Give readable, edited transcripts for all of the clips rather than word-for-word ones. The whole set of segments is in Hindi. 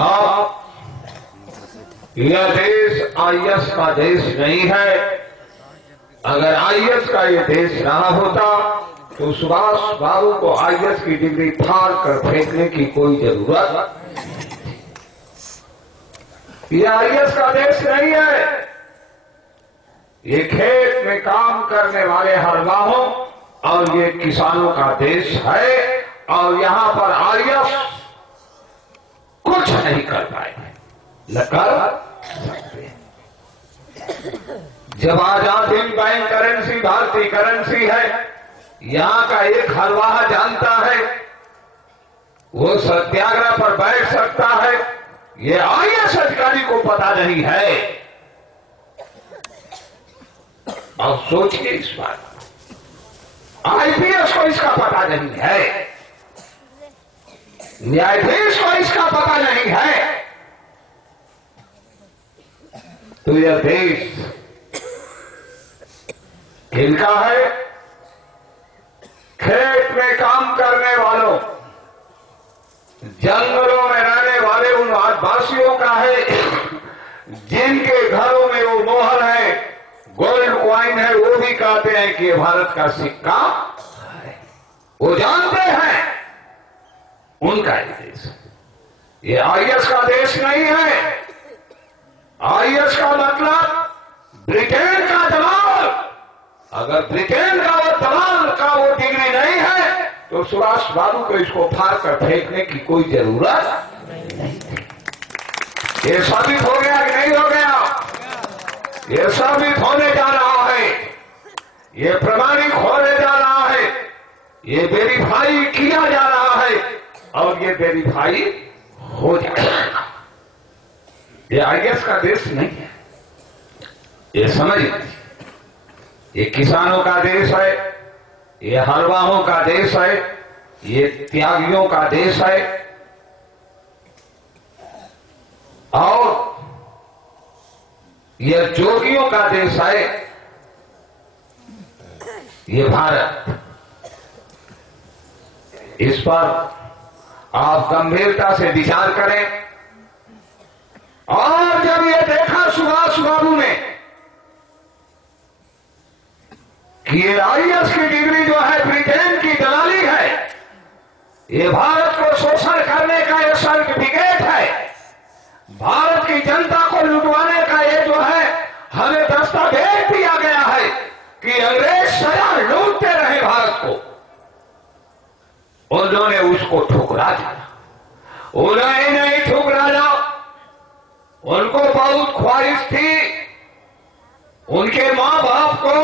आप यह देश आईएएस का देश नहीं है। अगर आईएएस का यह देश रहा होता तो सुभाष बाबू को आईएएस की डिग्री फाड़ कर फेंकने की कोई जरूरत। यह आईएएस का देश नहीं है। ये खेत में काम करने वाले हरवाहों और ये किसानों का देश है और यहां पर आईएएस कुछ नहीं कर पाएंगे, न कर सकते। जब आजादी बैंक करेंसी भारतीय करेंसी है, यहां का एक हरवाहा जानता है वो सत्याग्रह पर बैठ सकता है, ये आईएएस अधिकारी को पता नहीं है। और सोचिए इस बात, आईपीएस को इसका पता नहीं है, न्यायाधीश को इसका पता नहीं है। तो यह देश किनका है? खेत में काम करने वालों, जंगलों में रहने वाले उन आदिवासियों का है जिनके घरों में वो मोहर है, गोल्ड कॉइन है, वो भी कहते हैं कि ये भारत का सिक्का है। वो जानते हैं उनका ये देश है। ये आईएएस का देश नहीं है। आईएएस का मतलब ब्रिटेन का दलाल। अगर ब्रिटेन का वो दलाल का वो डिग्री नहीं है तो सुभाष बाबू को इसको फाड़ कर फेंकने की कोई जरूरत नहीं। ये साबित हो गया कि नहीं हो गया? ये साबित होने जा रहा है, ये प्रमाणिक होने जा रहा है, ये वेरीफाई किया जा रहा है और ये वेरीफाई हो जाएगा। ये आईएएस का देश नहीं है, ये समझिए। ये किसानों का देश है, ये हरवाहों का देश है, ये त्यागियों का देश है और यह जोगियों का देश है, ये भारत। इस पर आप गंभीरता से विचार करें। और जब ये देखा सुभाष बाबू ने कि ये आईएएस की डिग्री जो है ब्रिटेन की दलाली है, ये भारत को शोषण करने का ये सर्टिफिकेट है, भारत की जनता को लुटवाने का ये जो है हमें दस्तावेज दिया गया है कि अंग्रेज सदा लूटते रहे भारत को, उन्होंने उसको ठुकरा दिया। उन्हें नहीं ठुकराया, उनको बहुत ख्वाहिश थी उनके मां बाप को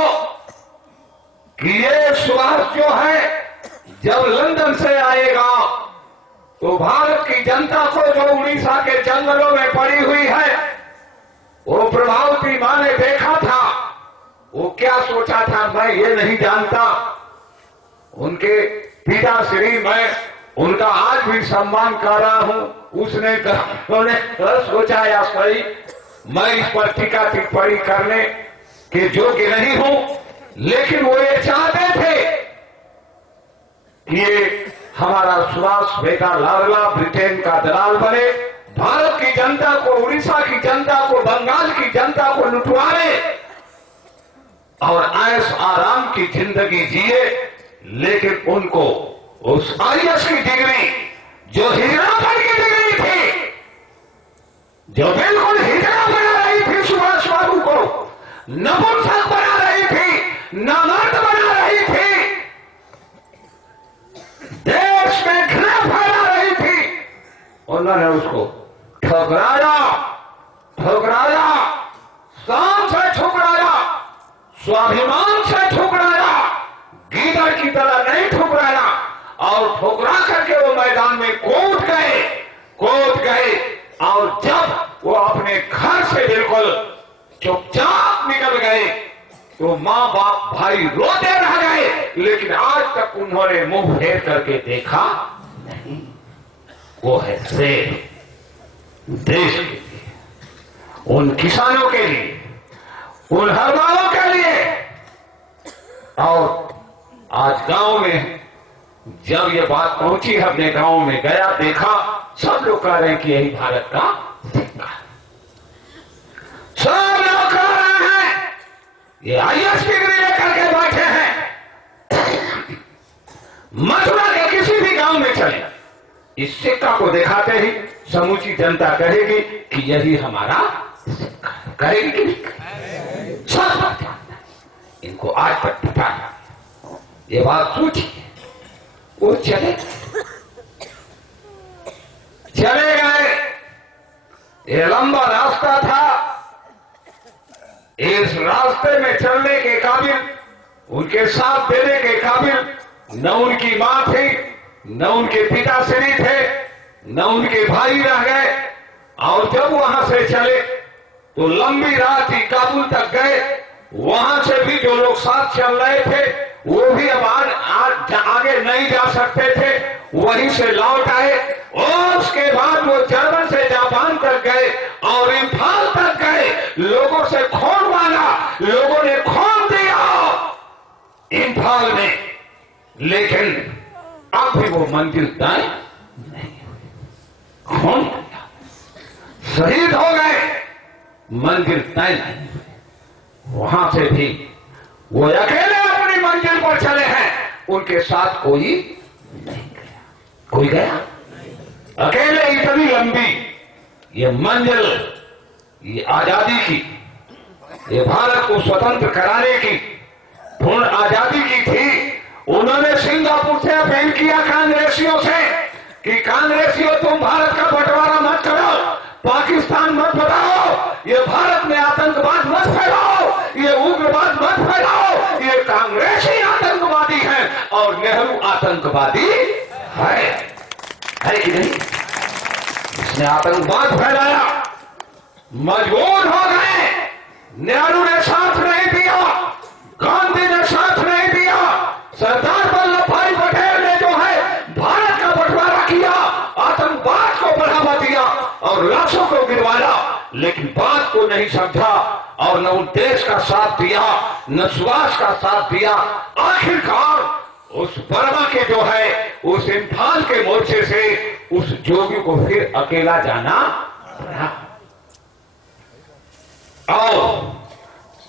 कि ये सुभाष जो है जब लंदन से आएगा तो भारत की जनता को जो उड़ीसा के जंगलों में पड़ी हुई है, वो प्रभावती मां ने देखा था, वो क्या सोचा था मैं ये नहीं जानता। उनके पिताश्री, मैं उनका आज भी सम्मान कर रहा हूं, उसने सोचा या सही मैं इस पर टीका टिप्पणी करने के योग्य नहीं हूं, लेकिन वो ये चाहते थे कि ये हमारा सुभाष बेटा लाडला ब्रिटेन का दलाल बने, भारत की जनता को, उड़ीसा की जनता को, बंगाल की जनता को लुटवाए और ऐश आराम की जिंदगी जिए। लेकिन उनको उस आईएएस की डिग्री जो हिजड़ापन की डिग्री थी, जो बिल्कुल हिजड़ा बना रही थी सुभाष बाबू को, नपुंसक बना रही थी, नामर्द बना रही थी, देश में घृणा फैला रही थी, उन्होंने उसको ठुकराया, ठुकराया, शान से ठुकराया, स्वाभिमान से ठुकराया, गीदड़ की तरह नहीं ठुकराया और ठुकरा करके वो मैदान में कूद गए और जब वो अपने घर से बिल्कुल चुपचाप निकल गए तो मां बाप भाई रोते रह गए, लेकिन आज तक उन्होंने मुंह फेर करके देखा नहीं। वो है शेर देश के लिए, उन किसानों के लिए, उन हरवालों के लिए। और आज गांव में जब ये बात पहुंची अपने गांव में, गया देखा, सब लोग कह रहे हैं कि यही भारत का सिक्का है। सब लोग कह रहे हैं, ये IAS डिग्री लेकर के बैठे हैं। मथुरा के किसी भी गांव में चले, इस सिक्का को दिखाते ही समूची जनता कहेगी कि यही हमारा सिक्का है। कहेगी कि नहीं? सब बात जानता है, इनको आज तक पता है। ये बात सोची, वो चले गए। ये लंबा रास्ता था, इस रास्ते में चलने के काबिल, उनके साथ देने के काबिल न उनकी मां थी, न उनके पिताश्री थे, न उनके भाई रह गए। और जब वहां से चले तो लंबी रात ही काबुल तक गए। वहां से भी जो लोग साथ चल रहे थे वो भी अब आगे नहीं जा सकते थे, वहीं से लौट आए। और उसके बाद वो जर्मन से जापान तक गए और इम्फाल तक गए। लोगों से खून मांगा, लोगों ने खून दिया इम्फाल में, लेकिन अब भी वो मंजिल तय नहीं हुई। खून दिया, शहीद हो गए, मंजिल तय नहीं हुई। वहां से भी वो अकेले अपनी मंजिल पर चले हैं, उनके साथ कोई नहीं गया। कोई गया? अकेले इतनी लंबी ये मंजिल, ये आजादी की, ये भारत को स्वतंत्र कराने की, पूर्ण आजादी की थी। उन्होंने सिंगापुर से अपील किया कांग्रेसियों से कि कांग्रेसियों तुम भारत का बंटवारा मत करो, पाकिस्तान मत बताओ, ये भारत में आतंकवाद मत फैलाओ, ये उग्रवाद मत फैलाओ, ये कांग्रेसी आतंकवादी है और नेहरू आतंकवादी है कि नहीं? इसने आतंकवाद फैलाया, मजबूर हो गए। नेहरू ने साथ नहीं दिया, गांधी ने साथ नहीं दिया, सरदार वल्लभ भाई पटेल ने जो है भारत का बंटवारा किया, आतंकवाद को बढ़ावा दिया और लाशों को गिरवाया, लेकिन बात को नहीं समझा और न उन देश का साथ दिया, न सुभाष का साथ दिया। आखिरकार उस बर्मा के जो है उस इम्फाल के मोर्चे से उस जोगी को फिर अकेला जाना पड़ा। और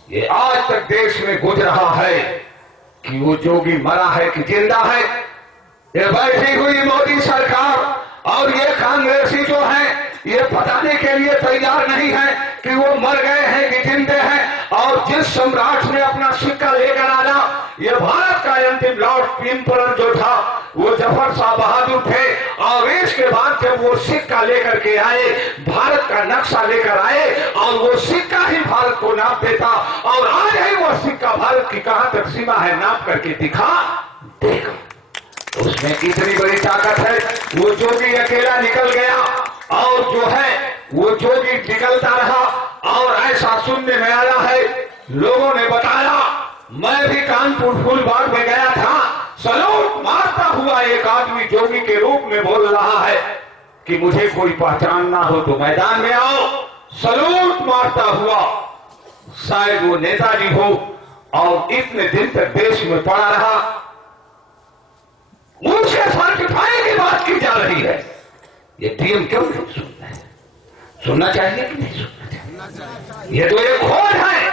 ये आज तक देश में गुजर रहा है कि वो जोगी मरा है कि जिंदा है। ये बैठी हुई मोदी सरकार और ये कांग्रेसी जो है ये बताने के लिए तैयार नहीं है कि वो मर गए हैं कि जिंदे हैं। और जिस सम्राट ने अपना सिक्का लेकर आना, ये भारत का अंतिम लॉर्ड एम्परर जो था वो जफर शाह बहादुर थे। और इसके बाद जब वो सिक्का लेकर के आए, भारत का नक्शा लेकर आए और वो सिक्का ही भारत को नाप देता। और आज ही वो सिक्का भारत की कहां तक सीमा है नाप करके दिखा देगा। उसमें कितनी बड़ी ताकत है। वो जोगी अकेला निकल गया और जो है वो जोगी निकलता रहा। और ऐसा सुनने में आया है, लोगों ने बताया, मैं भी कानपुर फूलबाग में गया था, सलूट मारता हुआ एक आदमी जोगी के रूप में बोल रहा है कि मुझे कोई पहचानना हो तो मैदान में आओ। सलूट मारता हुआ, शायद वो नेताजी हो। और इतने दिन तक देश में पड़ा रहा। उनसे सर्टिफाई की बात की जा रही है। ये पीएम क्यों नहीं सुन रहे? सुनना चाहिए कि नहीं सुनना चाहिए? ये तो एक खोज है,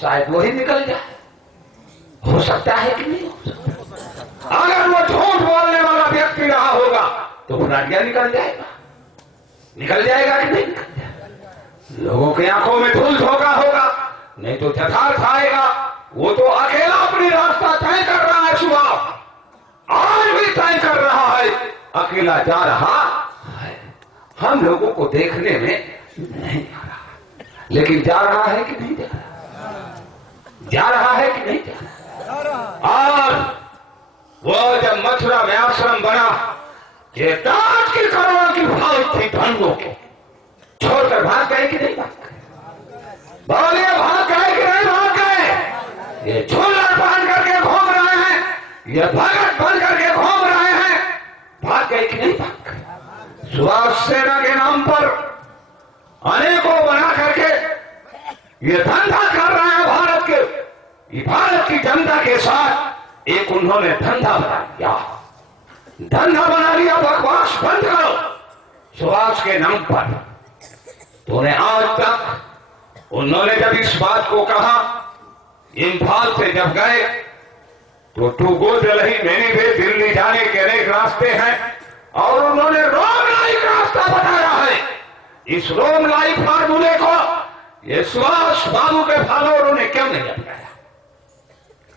शायद वही निकल जाए। हो सकता है कि नहीं हो सकता? अगर वो झूठ बोलने वाला व्यक्ति रहा होगा तो फुराटिया निकल जाएगा। निकल जाएगा कि नहीं निकल जाएगा? लोगों की आंखों में धूल झोंका होगा, नहीं तो यथार्थ आएगा। वो तो अकेला अपनी रास्ता तय कर रहा है, सुबह आज भी तय कर रहा है, अकेला जा रहा है। हम लोगों को देखने में नहीं आ रहा, लेकिन जा रहा है कि नहीं जा रहा? जा रहा है कि नहीं जा रहा? और वो जब मथुरा में आश्रम बना, ये दाज की करोड़ों की फौज थी धनों की, छोड़कर भाग गए कि नहीं भाग गए? बोलिए, भाग गए कि नहीं भाग गए? ये झोलर बांध करके घूम रहे हैं, ये भगत बन करके घूम रहे हैं, भाग गए कि नहीं भाग गए? सुभाष सेना के नाम पर अनेकों बना करके ये धंधा कर रहे हैं भारत के, भारत की जनता के साथ एक उन्होंने धंधा बना दिया। धंधा बना लिया, बकवास बंद करो सुभाष के नाम पर। तूने आज तक, उन्होंने जब इस बात को कहा, इम्फाल से जब गए तो टू गो दिल्ली मैंने वे दिल्ली जाने के अनेक रास्ते हैं और उन्होंने रोम लाइफ रास्ता बताया है। इस रोम लाइफ फार्मूले को ये सुभाष बाबू के फॉलोअरों ने क्यों नहीं अपनाया?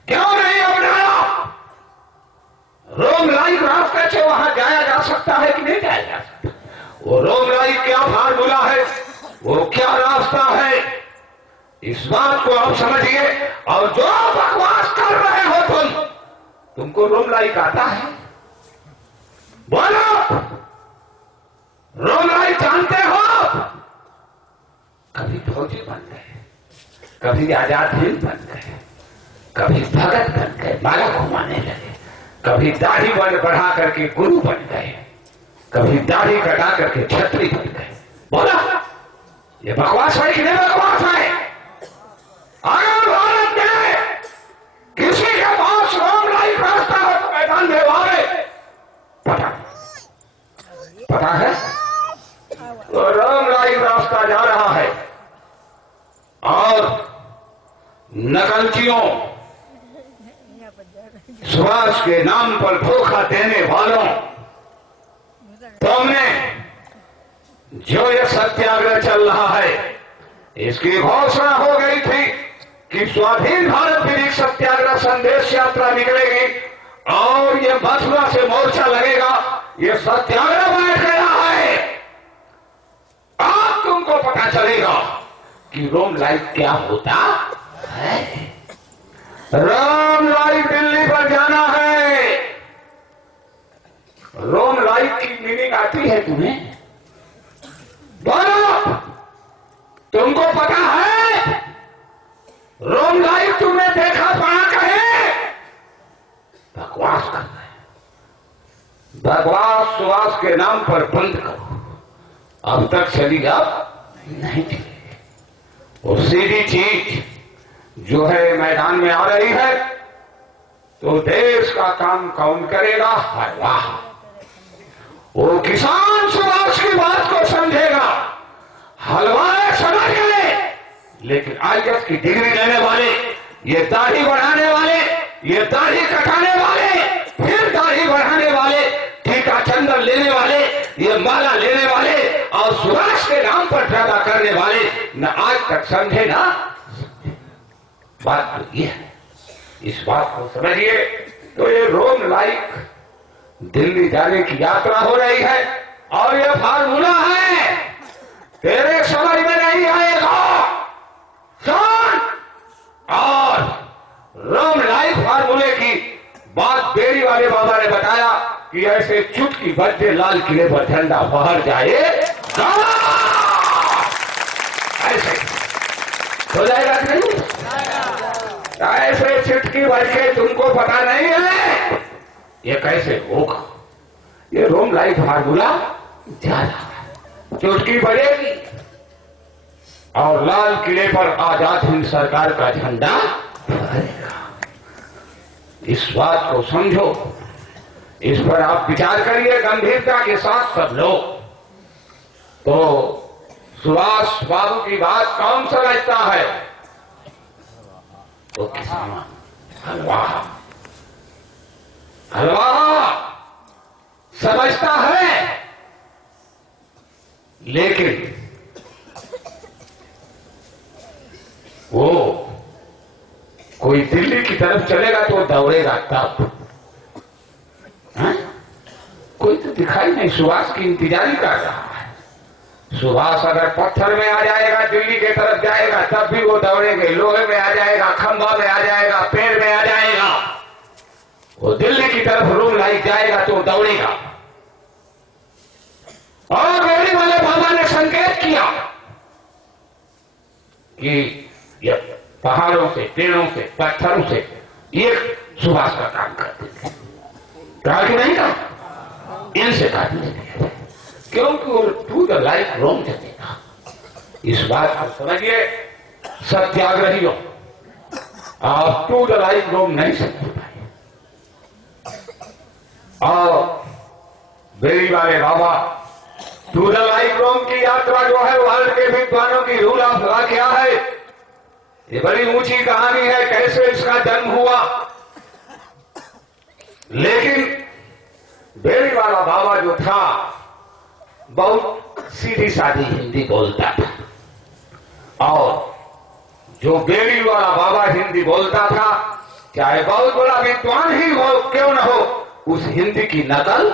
क्यों नहीं अपनाया? रोम लाइफ रास्ते से वहां जाया जा सकता है कि नहीं जाया जा सकता? वो रोम लाइफ क्या फार्मूला है, वो क्या रास्ता है, इस बात को आप समझिए। और जो बकवास कर रहे हो तुमको रोम लाइफ आता है? बोलो, रोम लाइफ जानते हो? कभी फौजी बन गए, कभी आजाद हिंद बन गए, कभी भगत बन गए, माला घुमाने लगे, कभी दाढ़ी बढ़ा करके गुरु बन गए, कभी दाढ़ी कटा करके छत्री बन गए। बोला, ये बकवास है कि नहीं बकवास है? अगर भारत में किसी के पास रोम लाइफ रास्ता हो तो मैदान में वाले पता है तो रोम लाइफ रास्ता जा रहा है। और नकलचियों, सुभाष के नाम पर धोखा देने वालों, तुमने जो ये सत्याग्रह चल रहा है, इसकी घोषणा हो गई थी कि स्वाधीन भारत विधिक सत्याग्रह संदेश यात्रा निकलेगी और ये मथुरा से मोर्चा लगेगा। ये सत्याग्रह बैठ गया है। अब तुमको पता चलेगा कि रोम लाइफ क्या होता है। रोम लाइफ दिल्ली पर जाना है। रोम लाइफ की मीनिंग आती है तुम्हें? बोलो, तुमको पता है? रोम लाइफ तुमने देखा पढ़ा कहे? बकवास कर रहे हैं। बकवास सुभाष के नाम पर बंद करो। अब तक चली, अब नहीं चलेगी। और सीधी चीज जो है मैदान में आ रही है, तो देश का काम कौन करेगा? हलवा। वो किसान सुभाष की बात को समझेगा, हलवाए समझ गए, लेकिन आईएएस की डिग्री लेने वाले, ये दाढ़ी बढ़ाने वाले, ये दाढ़ी कटाने वाले, फिर दाढ़ी बढ़ाने वाले, ठीका चंदन लेने वाले, ये माला लेने वाले और सुभाष के नाम पर ज्यादा करने वाले न आज तक समझे ना। बात तो ये है, इस बात को समझिए। तो ये रोम लाइफ दिल्ली जाने की यात्रा हो रही है और ये फार्मूला है, तेरे समझ में नहीं आएगा। सुन, और रोम लाइफ फार्मूले की बात बेरी वाले बाबा ने बताया कि ऐसे चुटकी बजते लाल किले पर झंडा फहर जाए, ऐसे हो जाएगा कि नहीं? ऐसे चुटकी बज के तुमको पता नहीं है ये कैसे होगा। ये रोम लाइफ फार्मूला जा रहा है। चुटकी बजेगी और लाल किले पर आजाद हिंद सरकार का झंडा फहरेगा। इस बात को समझो, इस पर आप विचार करिए गंभीरता के साथ सब लोग। तो सुभाष बाबू की बात कौन समझता है? तो किसान, हलवा समझता है, लेकिन वो कोई दिल्ली की तरफ चलेगा तो दौड़ेगा तब। कोई तो दिखाई नहीं, सुभाष की इंतजारी कर रहा है। सुभाष अगर पत्थर में आ जाएगा, दिल्ली की तरफ जाएगा, तब भी वो दौड़ेंगे। लोहे में आ जाएगा, खंभा में आ जाएगा, पेड़ में आ जाएगा, वो दिल्ली की तरफ रोम लाइफ जाएगा तो दौड़ेगा। और बेड़ी वाले बाबा ने संकेत किया कि ये पहाड़ों से, पेड़ों से, पत्थरों से ये सुभाष का काम करते थे। कहा कि नहीं कहा? इनसे काटने लगे, क्योंकि वो टू द लाइफ रोम चलेगा। इस बात को समझिए सत्याग्रहियों, आप टू द लाइफ रोम नहीं समझ पाए। और बेरी वाले बाबा, टू द लाइफ रोम की यात्रा जो है वर्ल्ड के विद्वानों की रूल ऑफ लॉ क्या है, ये बड़ी ऊंची कहानी है, कैसे इसका जन्म हुआ। लेकिन बेरी वाला बाबा जो था बहुत सीधी सादी हिंदी बोलता था, और जो बेरी वाला बाबा हिंदी बोलता था, चाहे बहुत बड़ा विद्वान ही हो क्यों न हो, उस हिंदी की नकल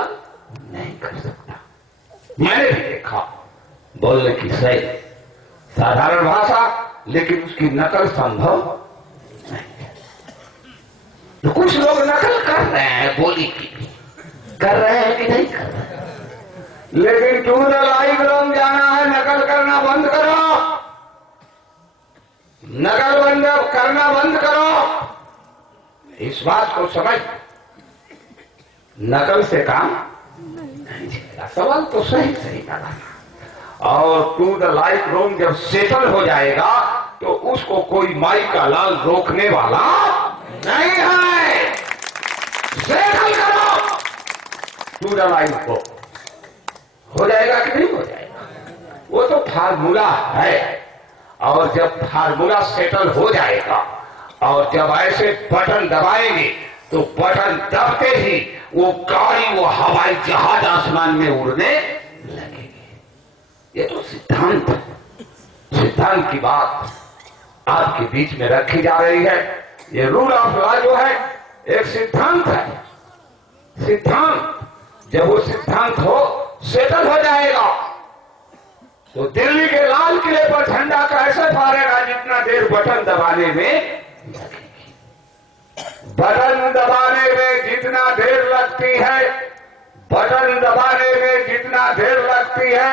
नहीं कर सकता। मैंने भी देखा बोलने की सही साधारण भाषा, लेकिन उसकी नकल संभव नहीं। तो कुछ लोग नकल कर रहे हैं, बोली की कर रहे हैं कि नहीं कर रहे हैं, लेकिन टू द लाइफ रोम जाना है, नकल करना बंद करो, नकल बंद करना बंद करो। इस बात को समझ, नकल से काम नहीं चलेगा। सवाल तो सही सही लगा। और टू द लाइफ रोम जब सेटल हो जाएगा तो उसको कोई माई का लाल रोकने वाला नहीं है। सेटल करो टू द लाइफ को, हो जाएगा कि नहीं हो जाएगा, वो तो फार्मूला है। और जब फार्मूला सेटल हो जाएगा और जब ऐसे बटन दबाएंगे तो बटन दबते ही वो गाड़ी, वो हवाई जहाज आसमान में उड़ने लगेगी। ये तो सिद्धांत है, सिद्धांत की बात आपके बीच में रखी जा रही है। ये रूल ऑफ लॉ जो है एक सिद्धांत है। सिद्धांत जब वो सिद्धांत हो सेटल हो जाएगा तो दिल्ली के लाल किले पर झंडा कैसे फहरेगा, जितना देर बटन दबाने में, बटन दबाने में जितना देर लगती है, बटन दबाने में जितना देर लगती है,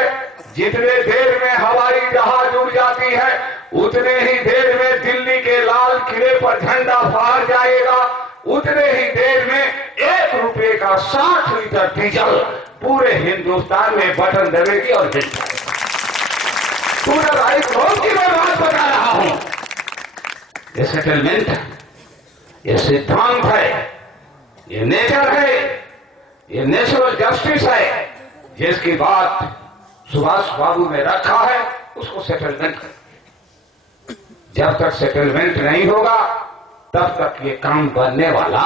जितने देर में हवाई जहाज उड़ जाती है, उतने ही देर में दिल्ली के लाल किले पर झंडा फहर जाएगा। उतने ही देर में 1 रुपए का 60 लीटर डीजल पूरे हिंदुस्तान में बटन दबेगी और हिल जाएगा। पूरा लाइफ रोम की मैं बात बता रहा हूं। ये सेटलमेंट है, ये सिद्धांत है, ये नेचर है, ये नेचुरल जस्टिस है, जिसकी बात सुभाष बाबू ने रखा है, उसको सेटलमेंट कर। जब तक सेटलमेंट नहीं होगा तब तक ये काम बनने वाला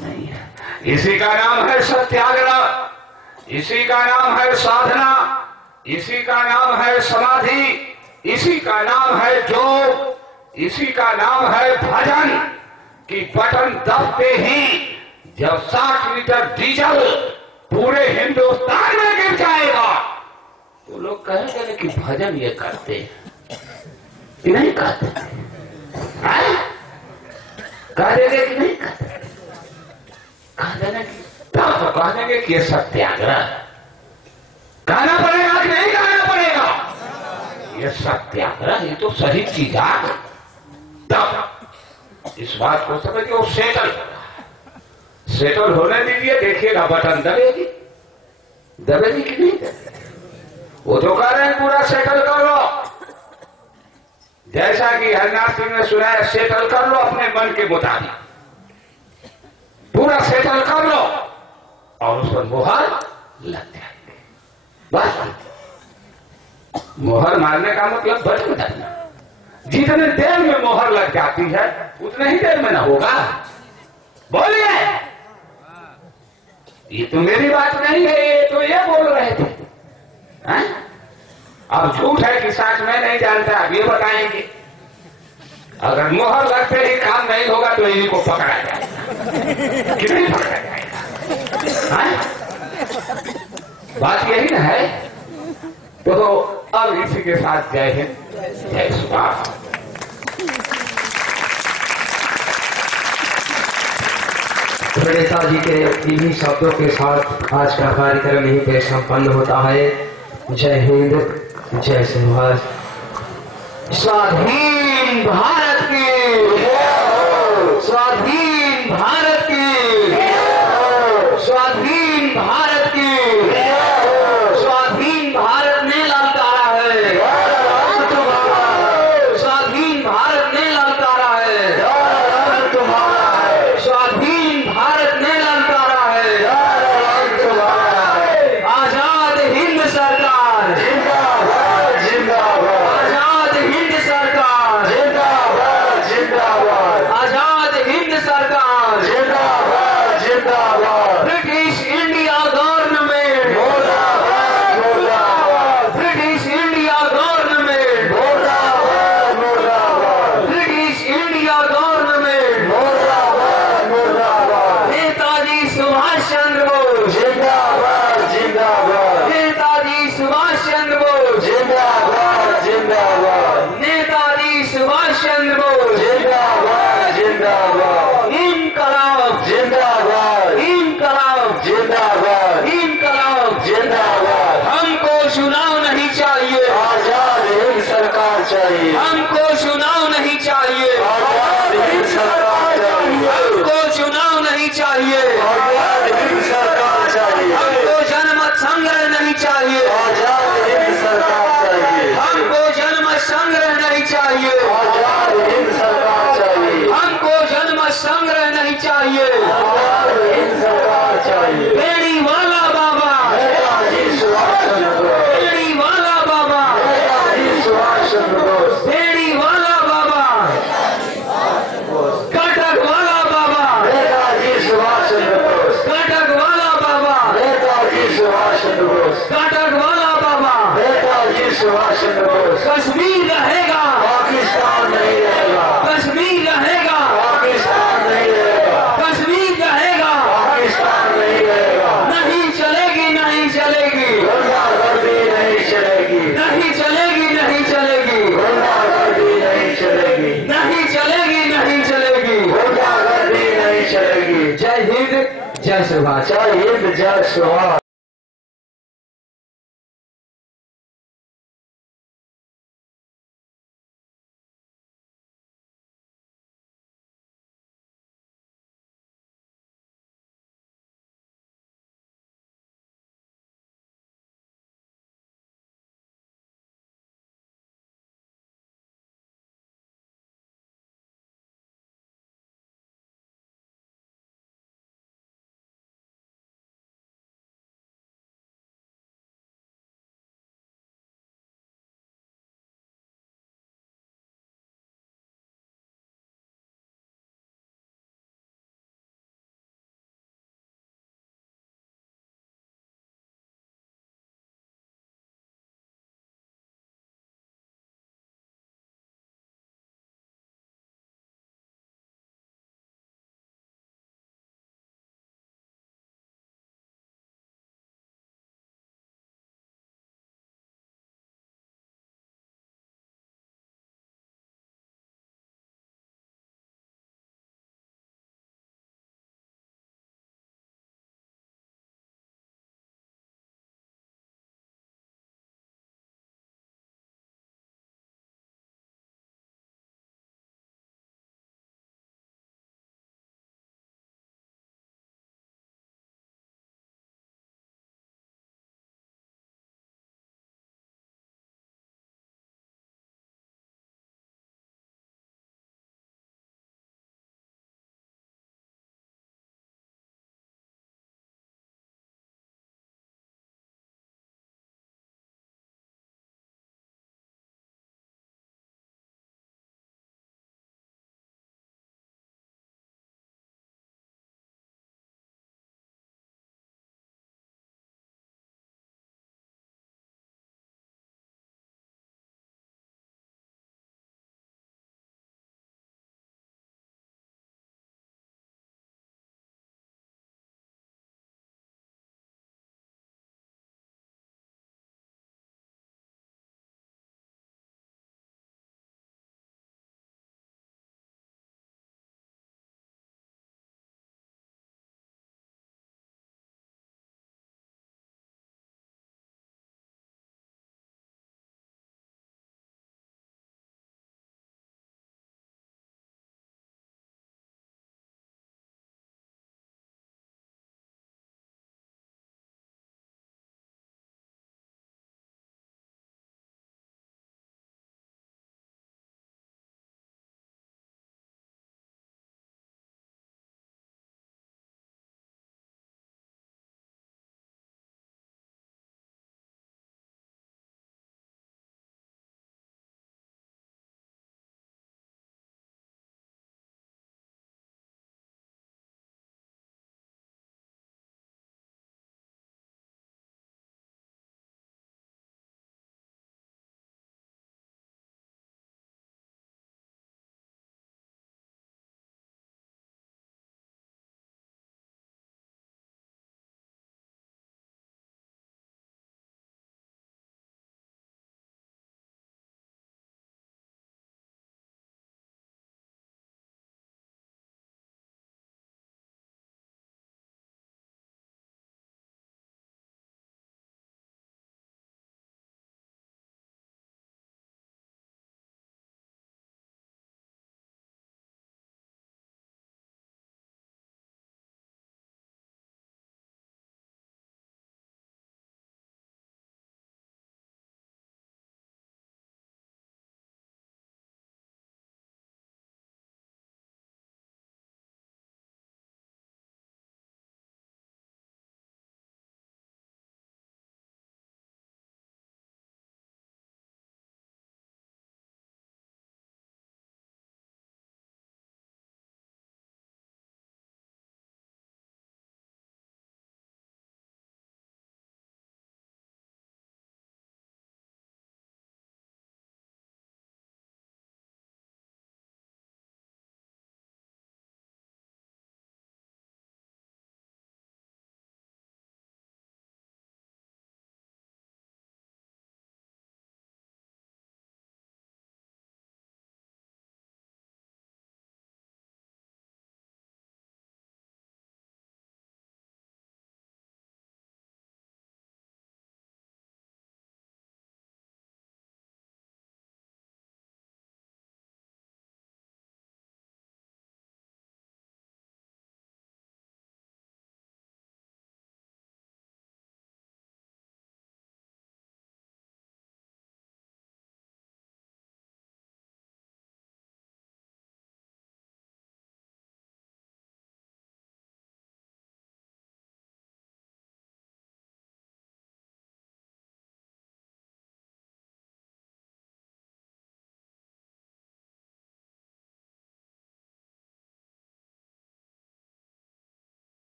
नहीं है। इसी का नाम है सत्याग्रह, इसी का नाम है साधना, इसी का नाम है समाधि, इसी का नाम है योग, इसी का नाम है भजन। कि बटन दबते ही जब 60 लीटर डीजल पूरे हिंदुस्तान में गिर जाएगा तो लोग कहेंगे कि भजन ये करते कि नहीं करते, कह देंगे कि नहीं करते, कह देंगे तब तो कह देंगे कि ये सत्याग्रह। कहना पड़ेगा कि नहीं कहना पड़ेगा, ये सत्याग्रह, ये तो सही चीज है। तब इस बात को समझिए, वो सेटल होने दीजिए, देखिएगा बटन दबेगी, दबेगी कि नहीं दबेगी। वो तो कह रहे हैं पूरा सेटल कर लो, जैसा कि हरनाथ सिंह ने सुनाया, सेटल कर लो अपने मन के मुताबिक, पूरा सेटल कर लो और उस पर मुहर लग जाएगी। बस मुहर मारने का मतलब बटन दबना। जितने देर में मोहर लग जाती है उतने ही देर में ना होगा। बोलिए, ये तो मेरी बात नहीं है, ये तो ये बोल रहे थे। अब झूठ है कि सच में नहीं जानता, अब ये बताएंगे। अगर मोहर लगते ही काम नहीं होगा तो इनको पकड़ा जाएगा कि नहीं पकड़ा जाएगा। बात यही ना है। तो अब इसी के साथ जय हिंद, जय सुभाष। प्रणेता जी के इन्हीं शब्दों के साथ आज का कार्यक्रम यहीं पे संपन्न होता है। जय हिंद, जय सुभाष। स्वाधीन भारत की, स्वाधीन भारत की, स्वाधीन भारत की, स्वाधीन भारत ने ललकारा है, स्वाधीन भारत ने ललकारा है, स्वाधीन भारत ने ललकारा है, जय हिंद जय सुभाष।